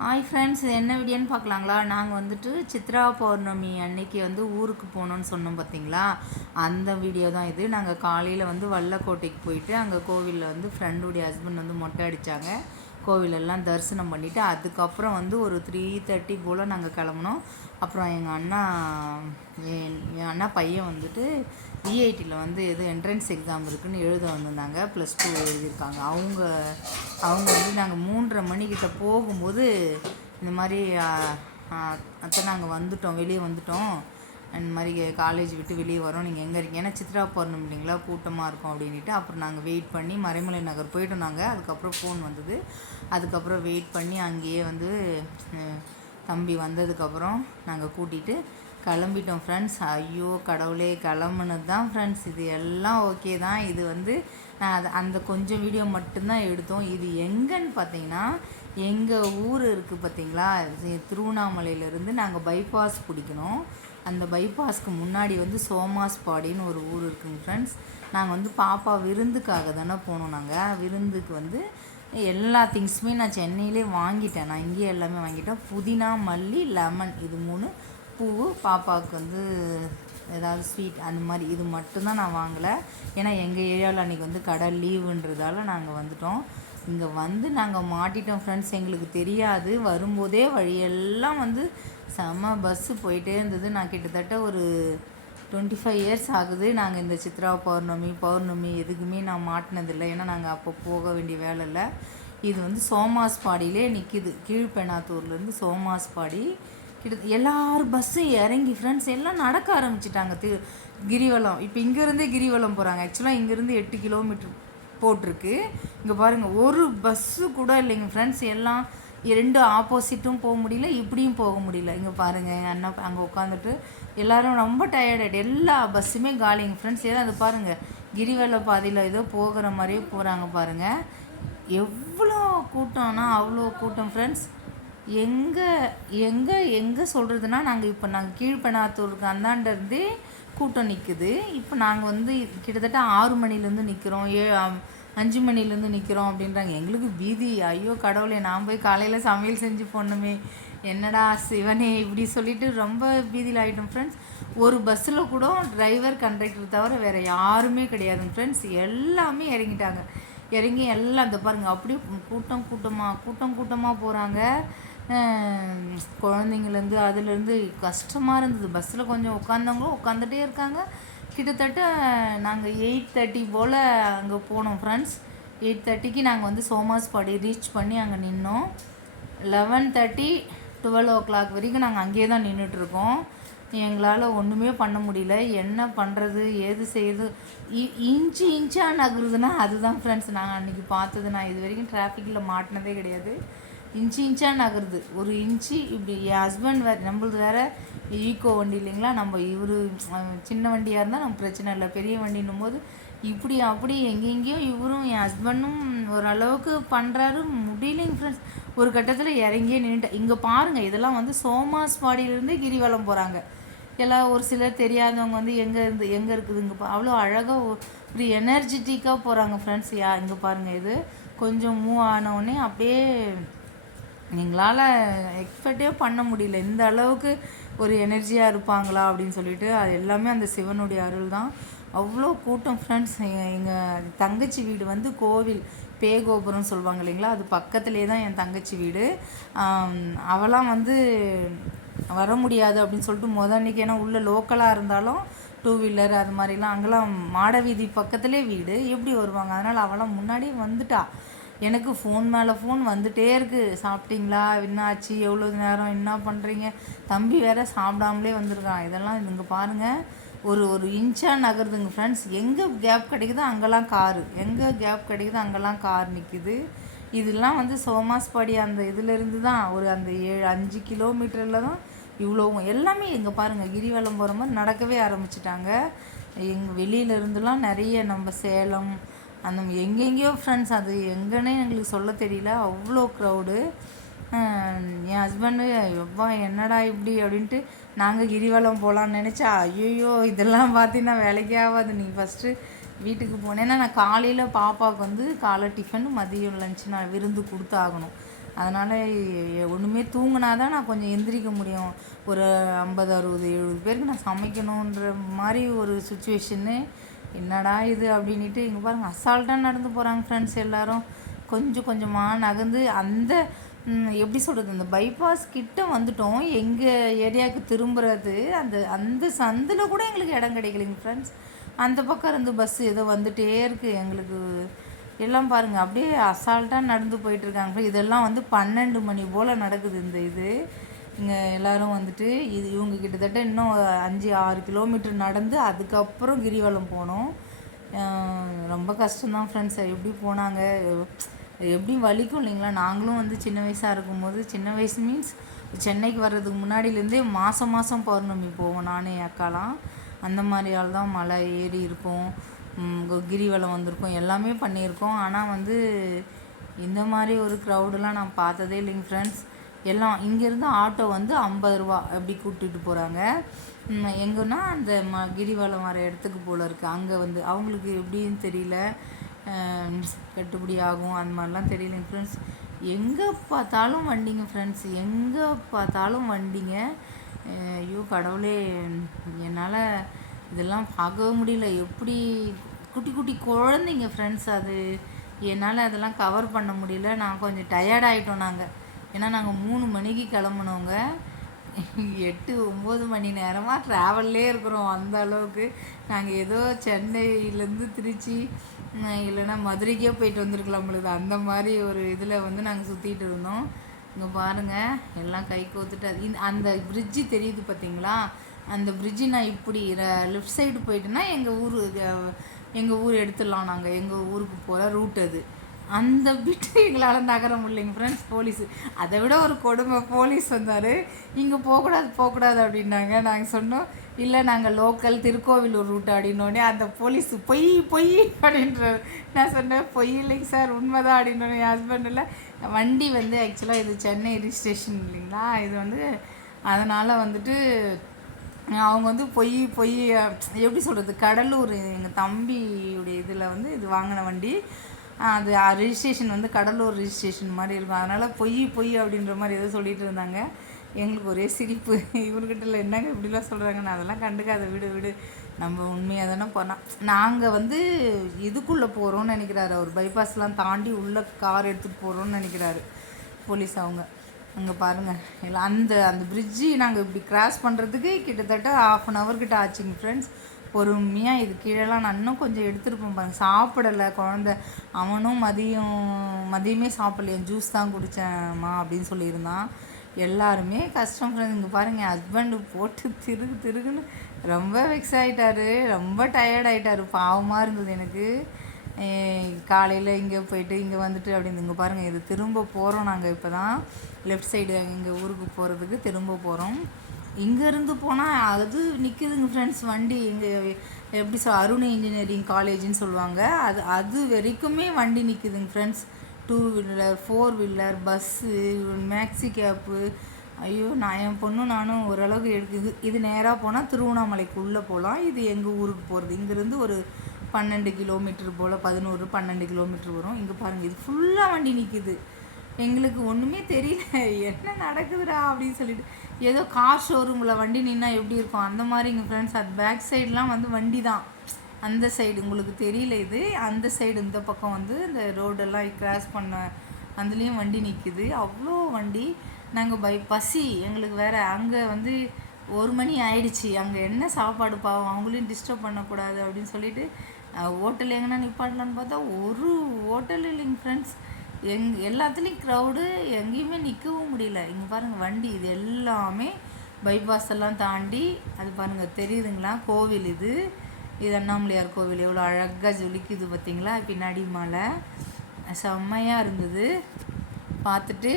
Hi friends, இது என்ன வீடியோன்னு பார்க்கலாங்களா? நாங்கள் வந்துட்டு சித்ரா பௌர்ணமி அன்னைக்கு வந்து ஊருக்கு போகணுன்னு சொன்னோம் பார்த்தீங்களா, அந்த வீடியோ தான் இது. நாங்கள் காலையில் வந்து வல்லக்கோட்டைக்கு போயிட்டு அங்கே கோவிலில் வந்து ஃப்ரெண்டுடைய ஹஸ்பண்ட் வந்து மொட்டை அடித்தாங்க. கோவிலெல்லாம் தரிசனம் பண்ணிவிட்டு அதுக்கப்புறம் வந்து ஒரு 3:30 போல் நாங்கள் கிளம்புனோம். அப்புறம் என் அண்ணா பையன் வந்துட்டு விஐடியில் வந்து எது என்ட்ரன்ஸ் எக்ஸாம் இருக்குதுன்னு எழுத வந்திருந்தாங்க. +2 எழுதியிருக்காங்க. அவங்க வந்து நாங்கள் 3:30 மணிக்கிட்ட போகும்போது இந்த மாதிரி அத்தை நாங்கள் வந்துட்டோம், வெளியே வந்துட்டோம், இந்த மாதிரி காலேஜ் விட்டு வெளியே வரோம், நீங்கள் எங்கே இருக்கீங்க, ஏன்னா சித்ரா பௌர்ணமி இல்லைங்களா, கூட்டமாக இருக்கும் அப்படின்ட்டு. அப்புறம் நாங்கள் வெயிட் பண்ணி மறைமலை நகர் போய்ட்டோம். நாங்கள் அதுக்கப்புறம் ஃபோன் வந்தது. அதுக்கப்புறம் வெயிட் பண்ணி அங்கேயே வந்து தம்பி வந்ததுக்கப்புறம் நாங்கள் கூட்டிகிட்டு கிளம்பிட்டோம் ஃப்ரெண்ட்ஸ். ஐயோ கடவுளே, கிளம்புனது தான் ஃப்ரெண்ட்ஸ். இது எல்லாம் ஓகே தான். இது வந்து நான் அந்த கொஞ்சம் வீடியோ மட்டும்தான் எடுத்தோம். இது எங்கன்னு பார்த்தீங்கன்னா, எங்கள் ஊர் இருக்குது பார்த்தீங்களா, திருவண்ணாமலையிலேருந்து நாங்கள் பைபாஸ் பிடிக்கணும். அந்த பைபாஸ்க்கு முன்னாடி வந்து சோமாஸ்பாடின்னு ஒரு ஊர் இருக்குங்க ஃப்ரெண்ட்ஸ். நாங்கள் வந்து பாப்பா விருந்துக்காக தானே போனோம். நாங்கள் விருந்துக்கு வந்து எல்லா திங்ஸுமே நான் சென்னையிலே வாங்கிட்டேன். நான் இங்கேயே எல்லாமே வாங்கிட்டேன். புதினா, மல்லி, லெமன், இது 3 பூவு, பாப்பாவுக்கு வந்து ஏதாவது ஸ்வீட் அந்த மாதிரி இது மட்டும்தான் நான் வாங்கலை. ஏன்னா எங்கள் ஏரியாவில் அன்றைக்கி வந்து கடை லீவுன்றதால நாங்கள் வந்துட்டோம். இங்கே வந்து நாங்கள் மாட்டிட்டோம் ஃப்ரெண்ட்ஸ். எங்களுக்கு தெரியாது. வரும்போதே வழியெல்லாம் வந்து செம்ம பஸ்ஸு போயிட்டே இருந்தது. நான் கிட்டத்தட்ட ஒரு 25 இயர்ஸ் ஆகுது. நாங்கள் இந்த சித்ரா பௌர்ணமி எதுக்குமே நான் மாட்டினதில்லை. ஏன்னா நாங்கள் அப்போ போக வேண்டிய வேலை இல்லை. இது வந்து சோமாஸ்பாடியிலே நிற்கிது. கீழ்பெண்ணாத்தூர்லேருந்து சோமாஸ்பாடி எல்லாரும் பஸ்ஸும் இறங்கி ஃப்ரெண்ட்ஸ் எல்லாம் நடக்க ஆரம்பிச்சிட்டாங்க. கிரிவலம் இப்போ இங்கேருந்தே கிரிவலம் போகிறாங்க. ஆக்சுவலாக இங்கேருந்து 8 கிலோமீட்டர் போட்டிருக்கு. இங்கே பாருங்கள், ஒரு பஸ்ஸு கூட இல்லைங்க ஃப்ரெண்ட்ஸ். எல்லாம் 2 ஆப்போசிட்டும் போக முடியல, இப்படியும் போக முடியல. இங்கே பாருங்கள், எங்கள் அண்ணா அங்கே உட்காந்துட்டு எல்லோரும் ரொம்ப டயர்டாகிட்டு எல்லா பஸ்ஸுமே காலிங்க ஃப்ரெண்ட்ஸ். ஏதோ அது பாருங்கள், கிரிவல பாதையில் ஏதோ போகிற மாதிரியே போகிறாங்க பாருங்கள். எவ்வளோ கூட்டம்னா அவ்வளோ கூட்டம் ஃப்ரெண்ட்ஸ். எங்கே சொல்கிறதுனா, நாங்கள் கீழ்பெண்ணாத்தூருக்கு அந்தாண்டருந்தே கூட்டம் நிற்குது. இப்போ நாங்கள் வந்து கிட்டத்தட்ட 6 மணிலேருந்து நிற்கிறோம், 5 மணிலேருந்து நிற்கிறோம் அப்படின்றாங்க. எங்களுக்கு பீதி. ஐயோ கடவுளே, நான் போய் காலையில் சமையல் செஞ்சு போடணுமே, என்னடா சிவனே இப்படி சொல்லிவிட்டு ரொம்ப பீதியில் ஆகிட்டோம் ஃப்ரெண்ட்ஸ். ஒரு பஸ்ஸில் கூட டிரைவர், கண்டக்டர் தவிர வேறு யாருமே கிடையாதுங்க ஃப்ரெண்ட்ஸ். எல்லாமே இறங்கிட்டாங்க. இறங்கி எல்லாம் இந்த பாருங்கள், அப்படியே கூட்டமாக போகிறாங்க. குழந்தைங்கலேருந்து அதுலேருந்து கஷ்டமாக இருந்தது. பஸ்ஸில் கொஞ்சம் உட்காந்தவங்களும் உட்காந்துட்டே இருக்காங்க. கிட்டத்தட்ட நாங்கள் 8:30 போல் அங்கே போனோம் ஃப்ரெண்ட்ஸ். 8:30க்கு நாங்கள் வந்து சோமாஸ்பாடி ரீச் பண்ணி அங்கே நின்னோம். 11:30 12 o'clock வரைக்கும் நாங்கள் அங்கேயே தான் நின்றுட்டுருக்கோம். எங்களால் ஒன்றுமே பண்ண முடியல. என்ன பண்ணுறது, ஏது செய்யுது, இன்ச்சாக நகருதுன்னா அதுதான் ஃப்ரெண்ட்ஸ் நாங்கள் அன்றைக்கி பார்த்தது. நான் இது வரைக்கும் டிராஃபிக்கில் மாட்டினதே கிடையாது. இன்ச்சாக நகருது. ஒரு இன்ச்சு இப்படி. என் ஹஸ்பண்ட் நம்மளது வேறு ஈக்கோ வண்டி இல்லைங்களா, நம்ம இவர் சின்ன வண்டியாக இருந்தால் நம்ம பிரச்சனை இல்லை. பெரிய வண்டின்னும் போது இப்படி அப்படி எங்கெங்கேயோ இவரும் என் ஹஸ்பண்டும் ஓரளவுக்கு பண்ணுறாரு. முடியலைங்க ஃப்ரெண்ட்ஸ். ஒரு கட்டத்தில் இறங்கியே நின்றுட்டேன். இங்கே பாருங்கள், இதெல்லாம் வந்து சோமாஸ்பாடியிலேருந்து கிரிவலம் போகிறாங்க. எல்லாம் ஒரு சிலர் தெரியாதவங்க வந்து எங்கே இருக்குதுங்க அவ்வளோ அழகாக ஒரு எனர்ஜெட்டிக்காக போகிறாங்க ஃப்ரெண்ட்ஸ். இங்கே பாருங்கள், இது கொஞ்சம் மூவ் ஆனவுடனே அப்படியே எங்களால் எக்ஸ்பெக்டே பண்ண முடியல, இந்த அளவுக்கு ஒரு எனர்ஜியாக இருப்பாங்களா அப்படின்னு சொல்லிட்டு. அது எல்லாமே அந்த சிவனுடைய அருள் தான். அவ்வளோ கூட்டம் ஃப்ரெண்ட்ஸ். எங்கள் தங்கச்சி வீடு வந்து கோவில் பேகோபுரம் சொல்லுவாங்க இல்லைங்களா, அது பக்கத்துலேயே தான் என் தங்கச்சி வீடு. அவளாம் வந்து வர முடியாது அப்படின்னு சொல்லிட்டு அன்றைக்கி, ஏன்னா உள்ளே லோக்கலாக இருந்தாலும் 2 வீலர் அது மாதிரிலாம், அங்கெல்லாம் மாடவீதி பக்கத்துலேயே வீடு, எப்படி வருவாங்க? அதனால் அவளாம் முன்னாடியே வந்துட்டா. எனக்கு ஃபோன் மேலே ஃபோன் வந்துகிட்டே இருக்குது. சாப்பிட்டீங்களா, என்னாச்சு, எவ்வளோ நேரம், என்ன பண்ணுறீங்க, தம்பி வேறு சாப்பிடாமலே வந்திருக்கான். இதெல்லாம் இங்கே பாருங்கள், ஒரு இன்ச்சாக நகருதுங்க ஃப்ரெண்ட்ஸ். எங்கே கேப் கிடைக்குதோ அங்கெல்லாம் அங்கெல்லாம் கார் நிற்கிது. இதெல்லாம் வந்து சோமாஸ்பாடி அந்த இதிலேருந்து தான் ஒரு அந்த 5 கிலோமீட்டரில் தான் இவ்வளோவும். எல்லாமே இங்கே பாருங்கள், கிரிவலம் போகிற மாதிரி நடக்கவே ஆரம்பிச்சிட்டாங்க. வெளியிலேருந்துலாம் நிறைய நம்ம சேலம் அந்த எங்கெங்கேயோ ஃப்ரெண்ட்ஸ், அது எங்கன்னே எங்களுக்கு சொல்ல தெரியல, அவ்வளோ க்ரௌடு. என் ஹஸ்பண்டு எப்பா என்னடா இப்படி அப்படின்ட்டு நாங்கள் கிரிவலம் போகலான்னு நினச்சா, ஐயோ இதெல்லாம் பார்த்தீங்கன்னா வேலைக்கே ஆகாது, நீ ஃபஸ்ட்டு வீட்டுக்கு போனேன்னா. நான் காலையில் பாப்பாவுக்கு வந்து காலை டிஃபன், மதியம் லஞ்சு நான் விருந்து கொடுத்தாகணும். அதனால் ஒன்றுமே போய் தூங்கினா தான் நான் கொஞ்சம் எந்திரிக்க முடியும். ஒரு 50, 60, 70 பேருக்கு நான் சமைக்கணுன்ற மாதிரி ஒரு சுச்சுவேஷன்னு. என்னடா இது அப்படின்ட்டு இங்கே பாருங்கள் அசால்ட்டாக நடந்து போகிறாங்க ஃப்ரெண்ட்ஸ். எல்லோரும் கொஞ்சம் கொஞ்சமாக நகர்ந்து அந்த எப்படி சொல்கிறது, அந்த பைபாஸ் கிட்ட வந்துட்டோம். எங்கள் ஏரியாவுக்கு திரும்புறது அந்த அந்த சந்தில் கூட எங்களுக்கு இடம் கிடைக்கலைங்க ஃப்ரெண்ட்ஸ். அந்த பக்கம் இருந்து பஸ்ஸு ஏதோ வந்துகிட்டே இருக்குது எங்களுக்கு. எல்லாம் பாருங்கள் அப்படியே அசால்ட்டாக நடந்து போயிட்டுருக்காங்க. இதெல்லாம் வந்து 12 மணி போல் நடக்குது இந்த இது. இங்கே எல்லோரும் வந்துட்டு இவங்க கிட்டத்தட்ட இன்னும் 5-6 கிலோமீட்டர் நடந்து அதுக்கப்புறம் கிரிவலம் போனோம். ரொம்ப கஷ்டம்தான் ஃப்ரெண்ட்ஸ். எப்படி போனாங்க, எப்படி வலிக்கும் இல்லைங்களா. நாங்களும் வந்து சின்ன வயசாக இருக்கும்போது, சின்ன வயசு மீன்ஸ் சென்னைக்கு வர்றதுக்கு முன்னாடியிலேருந்தே மாதம் மாதம் பௌர்ணமி போவோம் நானே அக்காலாம். அந்த மாதிரி ஆள் தான் மலை ஏறி இருக்கோம், கிரிவலம் வந்திருக்கோம், எல்லாமே பண்ணியிருக்கோம். ஆனால் வந்து இந்த மாதிரி ஒரு க்ரௌடெலாம் நான் பார்த்ததே இல்லைங்க ஃப்ரெண்ட்ஸ். எல்லாம் இங்கேருந்து ஆட்டோ வந்து 50 ரூபா அப்படி கூப்பிட்டுட்டு போகிறாங்க. எங்கன்னா அந்த கிரிவலம் வர இடத்துக்கு போல் இருக்குது. அங்கே வந்து அவங்களுக்கு எப்படின்னு தெரியல, கட்டுப்படி ஆகும் அந்த மாதிரிலாம் தெரியலைங்க ஃப்ரெண்ட்ஸ். எங்கே பார்த்தாலும் வண்டிங்க ஃப்ரெண்ட்ஸ், எங்கே பார்த்தாலும் வண்டிங்க. ஐயோ கடவுளே, என்னால் இதெல்லாம் பார்க்கவே முடியல. எப்படி குட்டி குட்டி குழந்தைங்க ஃப்ரெண்ட்ஸ், அது என்னால் அதெல்லாம் கவர் பண்ண முடியல. நான் கொஞ்சம் டயர்டாகிட்டோம் நாங்கள். ஏன்னா நாங்கள் 3 மணிக்கு கிளம்புனோங்க. 8-9 மணி நேரமாக ட்ராவல்லே இருக்கிறோம். அந்த அளவுக்கு நாங்கள் ஏதோ சென்னையிலேருந்து திருச்சி இல்லைன்னா மதுரைக்கே போயிட்டு வந்திருக்கலாம் பொழுது, அந்த மாதிரி ஒரு இதில் வந்து நாங்கள் சுற்றிட்டு இருந்தோம். இங்கே பாருங்கள் எல்லாம் கை கோத்துட்டு அந்த பிரிட்ஜு தெரியுது பார்த்தீங்களா. அந்த பிரிட்ஜு நான் இப்படி லெஃப்ட் சைடு போயிட்டேன்னா எங்கள் ஊர் எடுத்துடலாம். நாங்கள் எங்கள் ஊருக்கு போகிற ரூட் அது. அந்த பிட்டு எங்களால் நகர முடியலைங்க ஃப்ரெண்ட்ஸ். போலீஸு அதை விட ஒரு கொடுமை, போலீஸ் வந்தார். இங்கே போகக்கூடாது அப்படின்னாங்க. நாங்கள் சொன்னோம் இல்லை நாங்கள் லோக்கல் திருக்கோவிலூர் ரூட் அப்படின்னோடனே அந்த போலீஸு பொய் அப்படின்றார். நான் சொன்னேன் பொய் இல்லைங்க சார், உண்மைதான் அப்படின்னோடனே என் ஹஸ்பண்ட் இல்லை, வண்டி வந்து ஆக்சுவலாக இது சென்னை ரிஜிஸ்ட்ரேஷன் இல்லைங்களா, இது வந்து அதனால் வந்துட்டு அவங்க வந்து பொய் எப்படி சொல்கிறது, கடலூர் எங்கள் தம்பியுடைய இதில் வந்து இது வாங்கின வண்டி. அது ரிஜிஸ்ட்ரேஷன் வந்து கடலூர் ரிஜிஸ்ட்ரேஷன் மாதிரி இருக்கும். அதனால் பொய் அப்படின்ற மாதிரி எதோ சொல்லிகிட்டு இருந்தாங்க. எங்களுக்கு ஒரே சிரிப்பு. இவர்கிட்ட இல்லை என்னங்க இப்படிலாம் சொல்கிறாங்க. நான் அதெல்லாம் கண்டுக்காத, விடு நம்ம உண்மையாக தானே போனால். நாங்கள் வந்து இதுக்குள்ளே போகிறோன்னு நினைக்கிறாரு அவர், பைபாஸ்லாம் தாண்டி உள்ளே கார் எடுத்துகிட்டு போகிறோன்னு நினைக்கிறாரு போலீஸ் அவங்க. அங்கே பாருங்கள் இல்லை அந்த பிரிட்ஜு நாங்கள் இப்படி கிராஸ் பண்ணுறதுக்கு கிட்டத்தட்ட 1/2 hour கிட்ட ஆச்சுங்க ஃப்ரெண்ட்ஸ். பொறுமையாக இது கீழெல்லாம் நான் இன்னும் கொஞ்சம் எடுத்துருப்பேன் பாருங்க. சாப்பிடலை குழந்த, அவனும் மதியமே சாப்பிட்லையே, ஜூஸ் தான் குடித்தேம்மா அப்படின்னு சொல்லியிருந்தான். எல்லாருமே கஷ்டம் ஃப்ரெண்ட்ஸ். இங்கே பாருங்கள் என் ஹஸ்பண்டு போட்டு திருகுன்னு ரொம்ப வெக்ஸ் ஆகிட்டாரு, ரொம்ப டயர்ட் ஆகிட்டாரு. பாவமாக இருந்தது எனக்கு. காலையில் இங்கே போயிட்டு இங்கே வந்துட்டு அப்படின்னு. இங்கே பாருங்கள் இது திரும்ப போகிறோம் நாங்கள். இப்போ தான் லெஃப்ட் சைடு எங்கள் ஊருக்கு போகிறதுக்கு திரும்ப போகிறோம். இங்கேருந்து போனால் அது நிற்குதுங்க ஃப்ரெண்ட்ஸ் வண்டி. இங்கே எப்படி அருண் இன்ஜினியரிங் காலேஜுன்னு சொல்லுவாங்க, அது வரைக்குமே வண்டி நிற்குதுங்க friends. 2 wheeler 4 wheeler bus, maxi cab. ஐயோ நான் என் பொண்ணும் நானும் ஓரளவுக்கு எடுக்குது. இது நேராக போனால் திருவண்ணாமலைக்கு உள்ளே போகலாம். இது எங்கள் ஊருக்கு போகிறது. இங்கேருந்து ஒரு 12 கிலோமீட்டர் போல், 11-12 கிலோமீட்டர் வரும். இங்கே பாருங்கள் இது ஃபுல்லாக வண்டி நிற்குது. எங்களுக்கு ஒன்றுமே தெரியல, என்ன நடக்குதுடா அப்படின்னு சொல்லிட்டு. ஏதோ கார் ஷோரூமில் வண்டி நின்னா எப்படி இருக்கும் அந்த மாதிரி இங்கே ஃப்ரெண்ட்ஸ். அது பேக் சைடெலாம் வந்து வண்டி தான். அந்த சைடு உங்களுக்கு தெரியல இது, அந்த சைடு இந்த பக்கம் வந்து இந்த ரோடெல்லாம் கிராஸ் பண்ண அதுலேயும் வண்டி நிற்குது. அவ்வளோ வண்டி. நாங்கள் பசி எங்களுக்கு வேறு. அங்கே வந்து 1 மணி ஆயிடுச்சு. அங்கே என்ன சாப்பாடு பாவம், அவங்களையும் டிஸ்டர்ப் பண்ணக்கூடாது அப்படின்னு சொல்லிட்டு ஹோட்டல் எங்கன்னா நிப்பாட்டலான்னு பார்த்தா ஒரு ஹோட்டல் இல்லைங்க ஃப்ரெண்ட்ஸ். எல்லாத்துலேயும் க்ரௌடு, எங்கேயுமே நிற்கவும் முடியல. இங்கே பாருங்கள் வண்டி இது எல்லாமே பைபாஸ் எல்லாம் தாண்டி. அது பாருங்கள் தெரியுதுங்களா, கோவில் இது அண்ணாமலையார் கோவில் எவ்வளோ அழகாக ஜொலிக்குது பார்த்தீங்களா. பின்னாடி மலை செம்மையாக இருந்தது பார்த்துட்டு